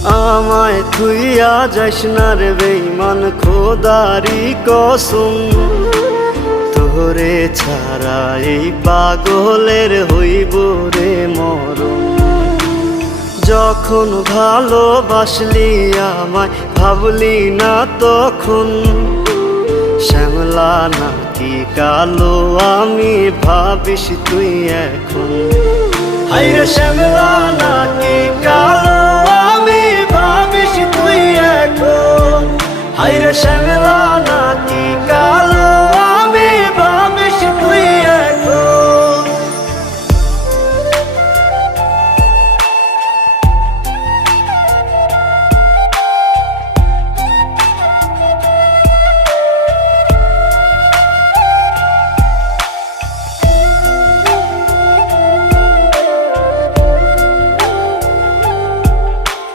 আমায় থুইয়া যাস না রে বেঈমান, খোদারি কসম। তোরে ছাড়া এই পাগলের হইব রে মরণ। যখন ভালোবাসলি আমায় ভাবলি না তখন, শ্যামলা নাকি কালো আমি ভাবিস তুই এখন। হায়রে শ্যামলা নাকি কালো আমি ভাবিস তুই এখন। হায়রে